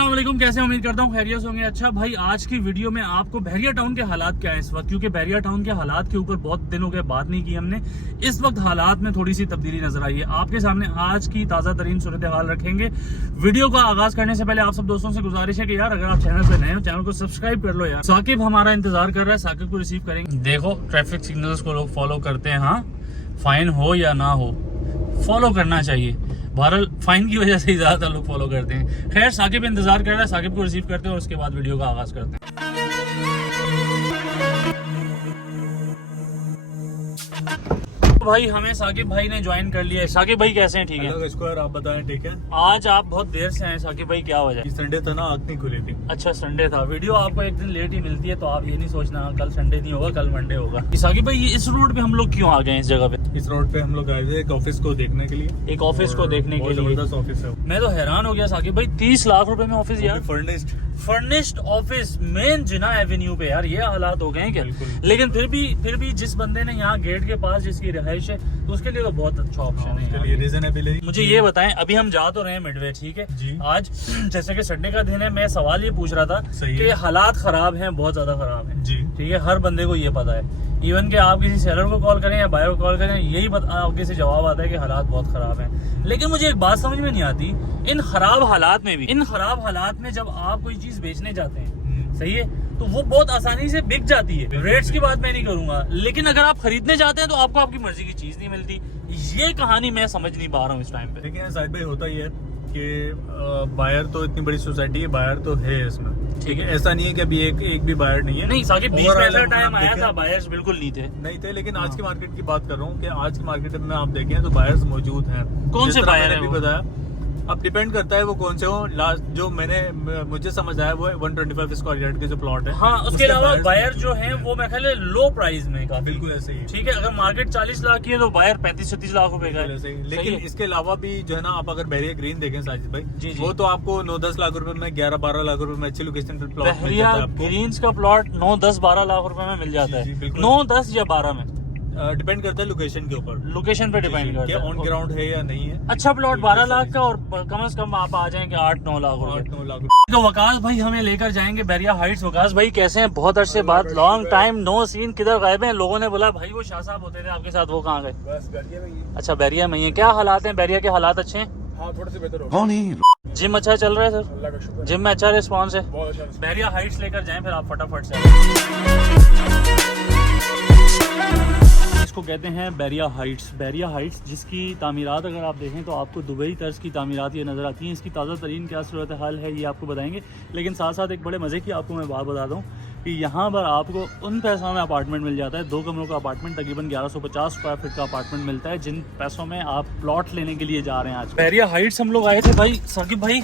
अस्सलाम वालेकुम, कैसे उम्मीद करता हूँ खैरियत होंगे। अच्छा भाई, आज की वीडियो में आपको बहरिया टाउन के हालात क्या है इस वक्त, क्योंकि बहरिया टाउन के हालात के ऊपर बहुत दिनों के बात नहीं की हमने। इस वक्त हालात में थोड़ी सी तब्दीली नजर आई है। आपके सामने आज की ताज़ा तरीन सूरत हाल रखेंगे। वीडियो का आगाज करने से पहले आप सब दोस्तों से गुजारिश है कि यार अगर आप चैनल पे नए हो, चैनल को सब्सक्राइब कर लो यार। साकिब हमारा इंतजार कर रहा है, साकिब को रिसीव करेंगे। देखो ट्रैफिक सिग्नल्स को लोग फॉलो करते हैं। हाँ, फाइन हो या ना हो, फॉलो करना चाहिए। बहरहाल फाइन की वजह से ही ज्यादातर लोग फॉलो करते हैं। खैर, साकिब इंतजार कर रहा है, साकिब को रिसीव करते हैं और उसके बाद वीडियो का आगाज करते हैं। भाई हमें साकिब भाई ने ज्वाइन कर लिया है। साकिब भाई कैसे हैं? ठीक है। स्क्वायर आप बताएं। ठीक है। आज आप बहुत देर से आए साकिब भाई, क्या वजह? संडे था ना, आँख नहीं खुली थी। अच्छा, संडे था। वीडियो आपको एक दिन लेट ही मिलती है, तो आप ये नहीं सोचना कल संडे नहीं होगा, कल मंडे होगा। साकिब भाई, इस रोड पे हम लोग क्यों आ गए इस जगह पे? इस रोड पे हम लोग आए थे एक ऑफिस को देखने के लिए। एक ऑफिस को देखने के लिए? जबरदस्त ऑफिस है। मैं तो हैरान हो गया साकिब भाई, 30 लाख रुपए में ऑफिस यार। फर्निश्ड ऑफिस मेन जिना एवेन्यू पे यार, ये हालात हो गए हैं क्या? लेकिन फिर भी जिस बंदे ने यहाँ गेट के पास जिसकी रिहाइश है, तो उसके लिए तो बहुत अच्छा ऑप्शन है। उसके लिए रीजनेबल है। मुझे ये बताएं, अभी हम जा तो रहे हैं मिडवे, ठीक है जी। आज जैसे कि संडे का दिन है, मैं सवाल ये पूछ रहा था कि हालात खराब हैं, बहुत ज्यादा खराब हैं जी, ठीक है। हर बंदे को ये पता है। इवन कि आप किसी सेलर को कॉल करें या बायर को कॉल करें, यही आपके से जवाब आता है कि हालात बहुत खराब हैं। लेकिन मुझे एक बात समझ में नहीं आती, इन खराब हालात में जब आप कोई चीज बेचने जाते हैं, सही है, तो वो बहुत आसानी से बिक जाती है। रेट्स की बात मैं नहीं करूंगा, लेकिन अगर आप खरीदने जाते हैं तो आपको आपकी मर्जी की चीज नहीं मिलती। ये कहानी मैं समझ नहीं पा रहा हूँ इस टाइम पे। लेकिन साहिब भाई होता ही है कि बायर तो इतनी बड़ी सोसाइटी है, बायर तो है इसमें, ठीक है। ऐसा नहीं है कि अभी एक भी बायर नहीं है। नहीं साकिब, बीच में ऐसा टाइम आया था बायर्स बिल्कुल नहीं थे, लेकिन आज की मार्केट की बात कर रहा हूँ कि आज की मार्केट में आप देखें तो बायर्स मौजूद हैं। कौन से बायर हैं? बताया, अब डिपेंड करता है वो कौन से हो। लास्ट जो मुझे समझ आया वो 125 स्क्वायर यार्ड के जो प्लॉट है। हाँ, उसके अलावा बायर जो हैं वो मैं ख्याल लो प्राइस में का, बिल्कुल ऐसे ही, ठीक है। अगर मार्केट 40 लाख की है तो बायर 35-36 लाख रुपए का है। लेकिन इसके अलावा भी जो है ना, आप अगर बहरिया ग्रीन देखें साजिद भाई, जी, वो तो आपको 9-10 लाख रुपए में, 11-12 लाख रुपए में अच्छी लोकेशन पे प्लॉट बहरिया ग्रीन्स का प्लॉट 9-10-12 लाख रुपए में मिल जाता है। 9-10 या 12 में डिपेंड करता है लोकेशन के ऊपर। लोकेशन पे डिपेंड करता है ऑन ग्राउंड है या नहीं है। अच्छा प्लॉट 12 लाख का, और कम से कम आप आ जाएंगे 8-9 लाख रुपए। तो वकास भाई हमें लेकर जाएंगे बहरिया हाइट्स। वकास भाई कैसे हैं? बहुत अरसे बाद, लॉन्ग टाइम नो सीन, किधर गायब हैं? लोगों ने बोला भाई वो शाह साहब होते थे आपके साथ, वो कहाँ गए? बस बहरिया में। अच्छा, बहरिया में ही है। क्या हालात हैं बहरिया के? हालात अच्छे हैं? हाँ, थोड़े से बेहतर हो। जिम अच्छा चल रहा है सर? अल्लाह का शुक्र, जिम में अच्छा रिस्पॉन्स है। बहुत अच्छा। बहरिया हाइट्स लेकर जाएं फिर आप फटाफट से। इसको कहते हैं बहरिया हाइट्स। बहरिया हाइट्स जिसकी तामीरात अगर आप देखें तो आपको दुबई तर्ज की तामीरात ये नज़र आती हैं। इसकी ताज़ा तरीन क्या सूरत हाल है ये आपको बताएंगे, लेकिन साथ साथ एक बड़े मज़े की आपको मैं बात बता दूँ कि यहाँ पर आपको उन पैसों में अपार्टमेंट मिल जाता है। 2 कमरों का अपार्टमेंट तकरीबन 1150 स्क्वायर फीट का अपार्टमेंट मिलता है, जिन पैसों में आप प्लॉट लेने के लिए जा रहे हैं। आज बहरिया हाइट्स हम लोग आए थे भाई। साकिब भाई,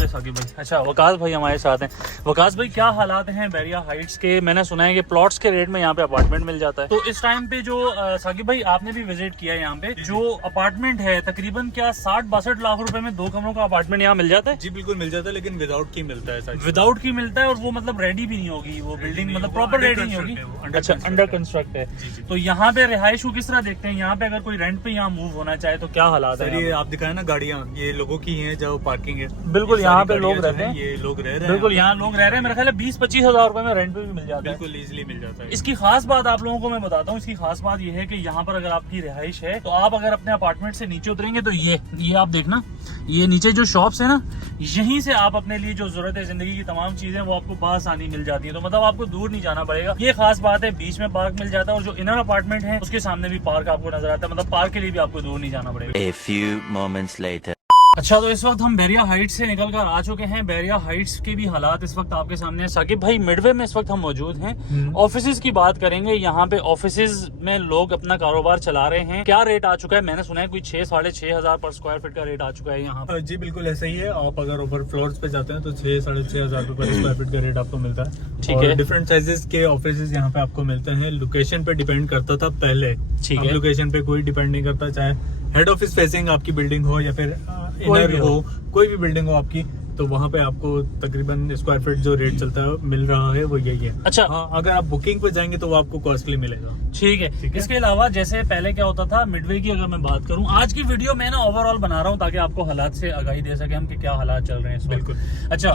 साकिब भाई, अच्छा वकास भाई हमारे साथ हैं। वकास भाई, क्या हालात हैं बहरिया हाइट्स के? मैंने सुना है कि प्लॉट्स के रेट में यहाँ पे अपार्टमेंट मिल जाता है। तो इस टाइम पे जो साकिब भाई आपने भी विजिट किया है यहाँ पे, जो अपार्टमेंट है तकरीबन क्या 60-62 लाख रुपए में 2 कमरों का अपार्टमेंट यहाँ मिल जाता है? जी बिल्कुल मिल जाता है, लेकिन विदाउट की मिलता है। विदाउट की मिलता है, और वो मतलब रेडी भी नहीं होगी, वो बिल्डिंग मतलब प्रॉपर रेडी नहीं होगी। अच्छा, अंडर कंस्ट्रक्ट है। तो यहाँ पे रिहाइश को किस तरह देखते हैं? यहाँ पे अगर कोई रेंट पे यहाँ मूव होना चाहे तो क्या हालात है? ये आप दिखाए ना, गाड़ियाँ ये लोगों की हैं, जो पार्किंग है। बिल्कुल, यहाँ पे लोग रहते हैं, ये लोग रह रहे हैं। बिल्कुल यहाँ लोग रह रहे हैं। मेरा ख्याल है 20-25 हजार रुपए में रेंट पे भी मिल जाता है। बिल्कुल इजीली मिल जाता है। इसकी खास बात आप लोगों को मैं बताता हूँ। इसकी खास बात ये है कि यहाँ पर अगर आपकी रिहाइश है तो आप अगर अपने अपार्टमेंट से नीचे उतरेंगे तो ये आप देखना, ये नीचे जो शॉप्स है ना, यहीं से आप अपने लिए जो जरूरत है जिंदगी की तमाम चीजें वो आपको बआसानी मिल जाती है। तो मतलब आपको दूर नहीं जाना पड़ेगा, ये खास बात है। बीच में पार्क मिल जाता है, और जो इनर अपार्टमेंट है उसके सामने भी पार्क आपको नजर आता है। मतलब पार्क के लिए भी आपको दूर नहीं जाना पड़ेगा। A few moments later. अच्छा, तो इस वक्त हम बहरिया हाइट्स से निकल कर आ चुके हैं। बहरिया हाइट्स के भी हालात इस वक्त आपके सामने है। साकिब भाई, मिडवे में इस वक्त हम मौजूद हैं। ऑफिसेज की बात करेंगे। यहाँ पे ऑफिसेज में लोग अपना कारोबार चला रहे हैं। क्या रेट आ चुका है? मैंने सुना है कोई 6-6.5 हजार पर स्क्वायर फीट का रेट आ चुका है यहाँ। जी बिल्कुल ऐसा ही है। आप अगर ऊपर फ्लोर्स पे जाते हैं तो 6-6.5 हजार रुपए पर स्क्वायर फीट का रेट आपको मिलता है। ठीक है। डिफरेंट साइजेस के ऑफिसेज यहाँ पे आपको मिलते हैं। लोकेशन पे डिपेंड करता था पहले, ठीक है। लोकेशन पे कोई डिपेंड नहीं करता, चाहे हेड ऑफिस फेसिंग आपकी बिल्डिंग हो या फिर इनर हो, कोई भी बिल्डिंग हो आपकी, तो वहाँ पे आपको तकरीबन स्क्वायर फीट जो रेट चलता है मिल रहा है वो यही है। अच्छा। हाँ, अगर आप बुकिंग पे जाएंगे तो वो आपको कॉस्टली मिलेगा। ठीक है। इसके अलावा जैसे पहले क्या होता था, मिडवे की अगर मैं बात करूं, आज की वीडियो मैं ना ओवरऑल बना रहा हूं ताकि आपको हालात से आगाही दे सके हम कि क्या हालात चल रहे हैं इस वक्त। बिल्कुल। अच्छा,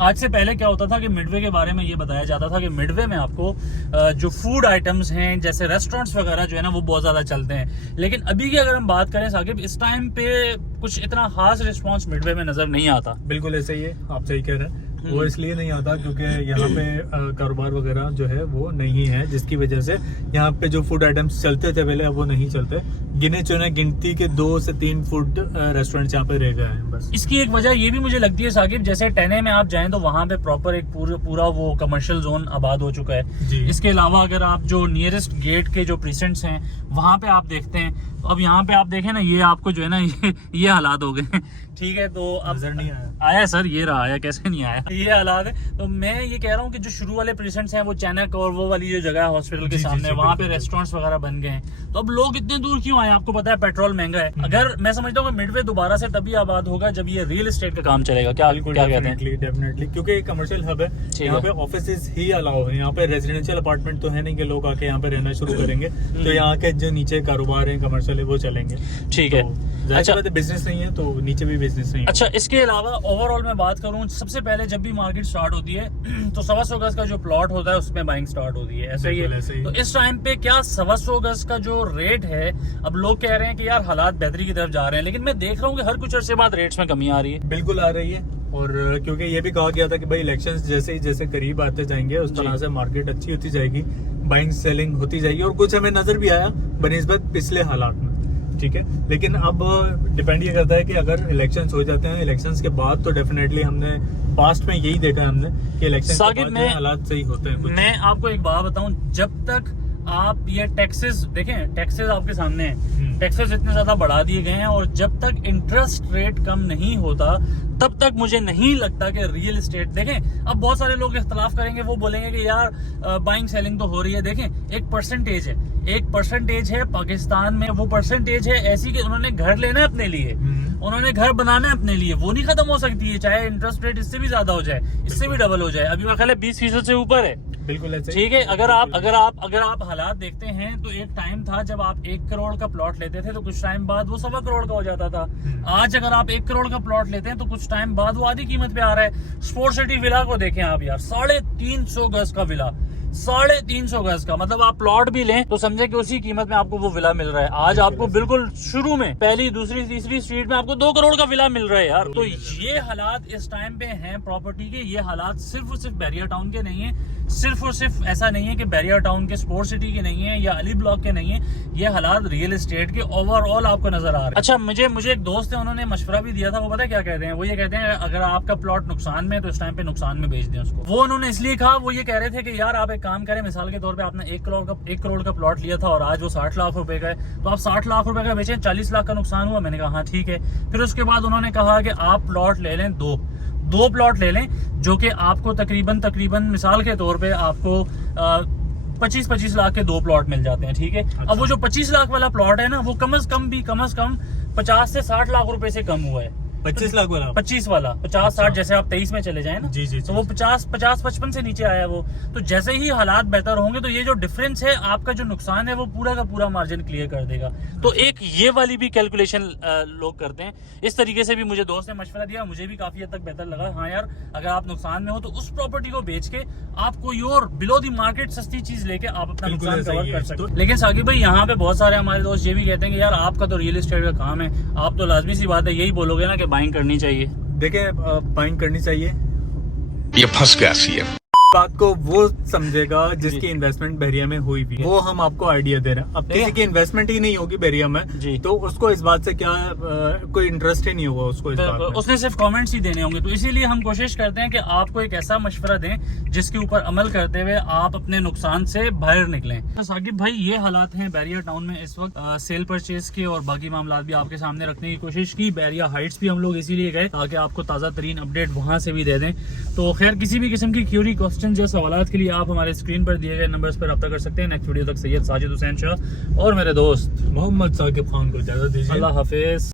आज से पहले क्या होता था कि मिडवे के बारे में ये बताया जाता था कि मिडवे में आपको जो फूड आइटम्स हैं जैसे रेस्टोरेंट्स वगैरह जो है ना वो बहुत ज्यादा चलते हैं। लेकिन अभी की अगर हम बात करें साकिब, इस टाइम पे कुछ इतना खास रिस्पॉन्स मिडवे में नजर नहीं आता। बिल्कुल ऐसे ही है, आप सही कह रहे हैं। वो इसलिए नहीं आता क्योंकि यहाँ पे कारोबार वगैरह जो है वो नहीं है, जिसकी वजह से यहाँ पे जो फूड आइटम्स चलते थे पहले अब वो नहीं चलते। गिने चुने गिनती के 2 से 3 फूड रेस्टोरेंट्स यहाँ पे रह गए हैं बस। इसकी एक वजह ये भी मुझे लगती है साकिब, जैसे टेने में आप जाएं तो वहाँ पे प्रॉपर एक पूरा वो कमर्शियल जोन आबाद हो चुका है जी। इसके अलावा अगर आप जो नियरेस्ट गेट के जो प्रीसेंट्स हैं वहाँ पे आप देखते हैं, तो अब यहाँ पे आप देखें ना, ये आपको जो है ना ये हालात हो गए। ठीक है, तो अब नजर नहीं आया सर, ये रहा आया, कैसे नहीं आया, ये हालात है। तो मैं ये कह रहा हूँ कि जो शुरू वाले प्रीसेंट्स हैं वो चैनक और वो वाली जो जगह है हॉस्पिटल के सामने, वहाँ पे रेस्टोरेंट्स वगैरह बन गए हैं। तो अब लोग इतने दूर क्यों आए? आपको पता है पेट्रोल महंगा है। अगर मैं समझता हूँ कि मिडवे दोबारा से तभी आबाद होगा जब ये रियल एस्टेट का काम चलेगा। क्या कहते हैं? डेफिनेटली, क्योंकि ये कमर्शियल हब है, यहाँ पे ऑफिसेज ही अलाउ है। यहाँ पे रेजिडेंशियल अपार्टमेंट तो है नहीं कि लोग आके यहाँ पे रहना शुरू करेंगे। तो यहाँ के जो नीचे कारोबार है कमर्शियल है वो चलेंगे। ठीक है। अच्छा, बिजनेस नहीं है तो नीचे भी बिजनेस नहीं है। अच्छा, इसके अलावा ओवरऑल मैं बात करूं, सबसे पहले जब भी मार्केट स्टार्ट होती है तो 125 गज का जो प्लॉट होता है उसमें बाइंग स्टार्ट होती है। ऐसा ही है। तो इस टाइम पे क्या 125 गज का जो रेट है, अब लोग कह रहे हैं कि यार हालात बेहतरी की तरफ जा रहे हैं, लेकिन मैं देख रहा हूँ कि हर कुछ अरसे बाद रेट्स में कमी आ रही है। बिल्कुल आ रही है, और क्योंकि ये भी कहा गया था कि भाई इलेक्शंस जैसे करीब आते जाएंगे उस तरह से मार्केट अच्छी होती जाएगी, बाइंग सेलिंग होती जाएगी, और कुछ हमें नजर भी आया बनिस्बत पिछले हालात में। ठीक है, लेकिन अब डिपेंड ये करता है कि अगर इलेक्शंस हो जाते हैं, इलेक्शंस के बाद तो डेफिनेटली हमने पास्ट में यही देखा है हमने कि इलेक्शन के बाद हालात सही होते हैं। मैं आपको एक बात बताऊं, जब तक आप ये टैक्सेस देखें, टैक्सेस आपके सामने हैं, टैक्सेस इतने ज्यादा बढ़ा दिए गए हैं, और जब तक इंटरेस्ट रेट कम नहीं होता तब तक मुझे नहीं लगता कि रियल एस्टेट, देखें अब बहुत सारे लोग इख्तलाफ करेंगे, वो बोलेंगे कि यार बाइंग सेलिंग तो हो रही है। देखें, एक परसेंटेज है पाकिस्तान में, वो परसेंटेज है ऐसी कि उन्होंने घर लेना है अपने लिए, उन्होंने घर बनाना है अपने लिए, वो नहीं खत्म हो सकती है, चाहे इंटरेस्ट रेट इससे भी ज्यादा हो जाए, इससे भी डबल हो जाए। अभी मेरा ख्याल है 20% से ऊपर है। बिल्कुल ऐसे। ठीक है, अगर आप हालात देखते हैं तो एक टाइम था जब आप 1 करोड़ का प्लॉट लेते थे तो कुछ टाइम बाद वो 1.25 करोड़ का हो जाता था। आज अगर आप 1 करोड़ का प्लॉट लेते हैं तो कुछ टाइम बाद वो आधी कीमत पे आ रहा है। स्पोर्ट सिटी विला को देखें आप यार, 350 गज का विला, 350 गज का, मतलब आप प्लॉट भी लें तो समझे कि उसी कीमत में आपको वो विला मिल रहा है। आज आपको बिल्कुल शुरू में पहली दूसरी तीसरी स्ट्रीट में आपको 2 करोड़ का विला मिल रहा है यार। तो ये हालात इस टाइम पे हैं प्रॉपर्टी के। ये हालात सिर्फ और सिर्फ बैरियर टाउन के नहीं है, सिर्फ और सिर्फ ऐसा नहीं है कि बैरियर टाउन के स्पोर्ट सिटी के नहीं है या अली ब्लॉक के नहीं है, ये हालात रियल एस्टेट के ओवरऑल आपको नजर आ रहे हैं। अच्छा, मुझे एक दोस्त है, उन्होंने मशवरा भी दिया था, वो पता है क्या कहते हैं? वो ये कहते हैं अगर आपका प्लॉट नुकसान में है तो इस टाइम पे नुकसान में बेच दें उसको। वो उन्होंने इसलिए कहा, वो ये कह रहे थे कि यार आप एक काम करें, मिसाल के तौर पे आपने 1 करोड़ का प्लॉट लिया था और आज वो 60 लाख रुपए का है, तो आप 60 लाख रुपए का बेचें, 40 लाख का नुकसान हुआ। मैंने कहा हाँ ठीक है। फिर उसके बाद उन्होंने कहा कि आप प्लॉट ले लें, दो प्लॉट ले लें, जो कि आपको तकरीबन मिसाल के तौर पे आपको 25 लाख के 2 प्लॉट मिल जाते हैं। ठीक है। अच्छा। अब वो जो 25 लाख वाला प्लॉट है ना, वो कम से कम 50 से 60 लाख रुपए से कम हुआ है। 25 लाख वाला 25 वाला 50-60, जैसे आप 23 में चले जाए ना, जी जी, तो वो 50-55 से नीचे आया वो। तो जैसे ही हालात बेहतर होंगे तो ये जो डिफरेंस है, आपका जो नुकसान है वो पूरा का पूरा मार्जिन क्लियर कर देगा। तो एक ये वाली भी कैलकुलेशन लोग करते हैं। इस तरीके से भी मुझे दोस्त ने मशवरा दिया, मुझे भी काफी हद तक बेहतर लगा। हाँ यार, अगर आप नुकसान में हो तो उस प्रॉपर्टी को बेच के आप कोई और बिलो द मार्केट सस्ती चीज लेके आप अपना नुकसान कवर कर सकते हो। लेकिन साकिब भाई, यहाँ पे बहुत सारे हमारे दोस्त ये भी कहते हैं कि यार आपका तो रियल एस्टेट का काम है, आप तो लाजमी सी बात है यही बोलोगे ना कि बाइंग करनी चाहिए। देखिए, बाइंग करनी चाहिए, ये फंस गया सीएम। बात को वो समझेगा जिसकी इन्वेस्टमेंट बहरिया में हुई भी है, वो हम आपको आइडिया दे रहे हैं। अब किसी की इन्वेस्टमेंट ही नहीं होगी बहरिया में जी, तो उसको इस बात से क्या कोई इंटरेस्ट ही नहीं होगा उसको इस बात में। उसने सिर्फ कमेंट्स ही देने होंगे। तो इसीलिए हम कोशिश करते हैं कि आपको एक ऐसा मशवरा दें जिसके ऊपर अमल करते हुए आप अपने नुकसान से बाहर निकलें। तो साकिब भाई, ये हालात हैं बैरियर टाउन में इस वक्त। सेल परचेज के और बाकी मामला भी आपके सामने रखने की कोशिश की। बैरिया हाइट्स भी हम लोग इसीलिए गए ताकि आपको ताज़ा तरीन अपडेट वहाँ से भी दे दें। तो खैर, किसी भी किस्म की क्यूरी, क्वेश्चन या सवालात के लिए आप हमारे स्क्रीन पर दिए गए नंबर्स पर रब्ता कर सकते हैं। नेक्स्ट वीडियो तक सैयद साजिद हुसैन शाह और मेरे दोस्त मोहम्मद साकिब खान को इजाजत दीजिए। अल्लाह हाफिज।